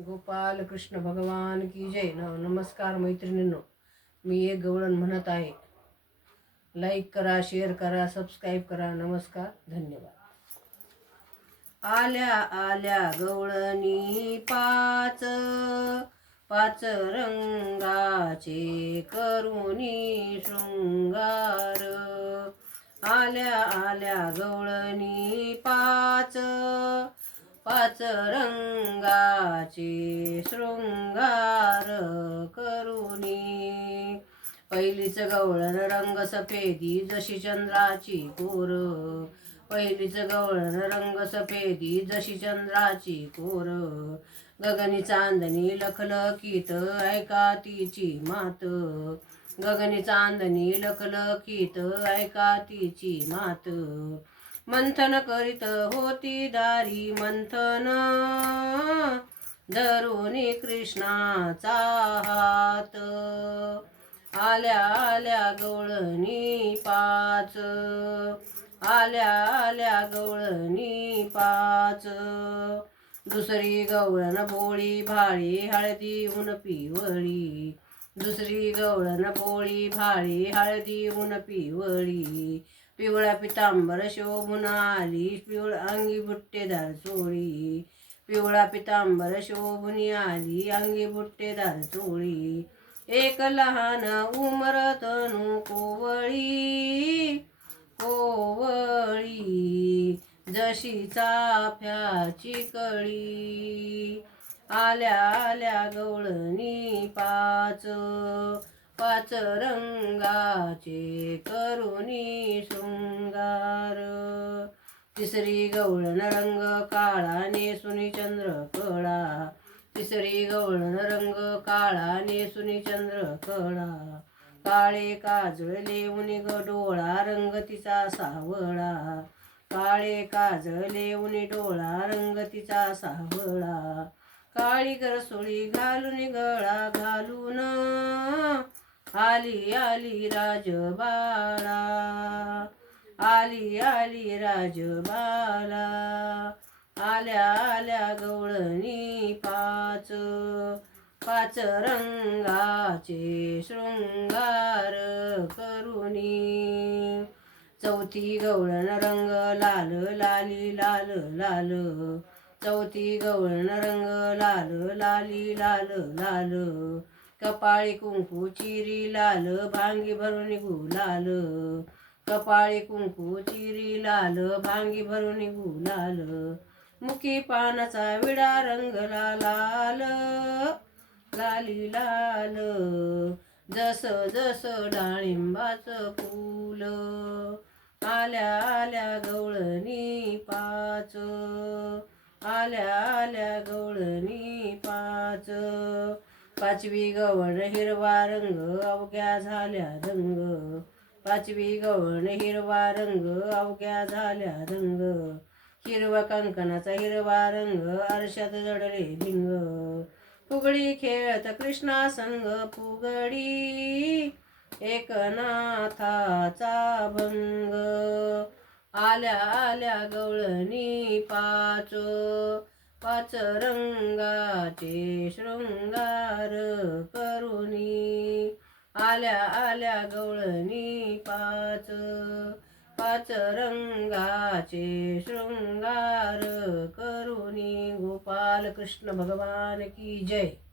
गोपाल कृष्ण भगवान की जय. न नमस्कार मैत्रिणींनो. मी एक गवळण म्हणत आहे. लाईक करा शेअर करा सबस्क्राईब करा. नमस्कार धन्यवाद. आल्या आल्या गवळणी पाच. पाच रंगाचे करुणी शृंगार. आल्या आल्या गवळणी पाच. पाच रंगाचे शृंगार करुणी पहिलीच गवळण रंग सफेदी जशी चंद्राची कोर. पहिलीच गवळण रंग सफेदी जशी चंद्राची कोर. गगनी चांदणी लखलखीत ऐका तिची मात. गगनी चांदणी लखलखीत ऐका तिची मात. मंथन करीत होती दारी मंथन. धरुणी कृष्णाचा हात. आल्या आल्या गवळणी पाच. आल्या आल्या गवळणी पाच. दुसरी गवळण बोळी भाळी हळदी ऊन पिवळी. दुसरी गवळण बोळी भाळी हळदी ऊन पिवळी. पिवळा पितांबर शोभुनारी आली. पिवळ अंगी बुट्टेदार चोळी. पिवळा पितांबर शोभुनी आली. अंगी बुट्टेदार चोळी. एक लहान उमर तनू कोवळी. कोवळी. जशी चाफ्याची कळी. आल्या आल्या गवळणी पाच. पाच रंगाचे करुणी शृंगार. तिसरी गवळण रंग काळा नेसुनी चंद्र कळा तिसरी गवळण रंग काळा नेसुनी चंद्र कळा काळे काजळ उनी ग डोळा रंग तिचा सावळा. काळे काजळ उनी डोळा रंग तिचा सावळा. काळी गरसोळी घालून गळा घालून आली आली राजबाळा आली आली राजबाला. आल्या आल्या गवळणी पाच. पाच रंगाचे शृंगार करुणी. चौथी गवळण रंग लाल लाली लाल लाल. चौथी गवळण रंग लाल लाली लाल लाल. कपाळी कुंकू चिरी लाल भांगी भरून गुलाल कपाळी कुंकू चिरी लाल भांगी भरून गुलाल मुखी पानाचा विडा रंगला लाल. लाली लाल. जस जस डाळिंबाचं फूल. आल्या आल्या गवळणी पाच. आल्या आल्या गवळणी पाच. पाचवी गवण हिरवा रंग अवघ्या झाल्या रंग. पाचवी गवण हिरवा रंग अवघ्या झाल्या रंग. हिरवा कंकणाचा हिरवा रंग आरशात जडले लिंग फुगडी खेळत कृष्णा संग फुगडी एकनाथाचा भंग. आल्या आल्या गवळणी पाच. पाच रंगाचे शृंगार करुणी आल्या आल्या गवळणी पाच. पाच रंगाचे शृंगार करुणी गोपाल कृष्ण भगवान की जय.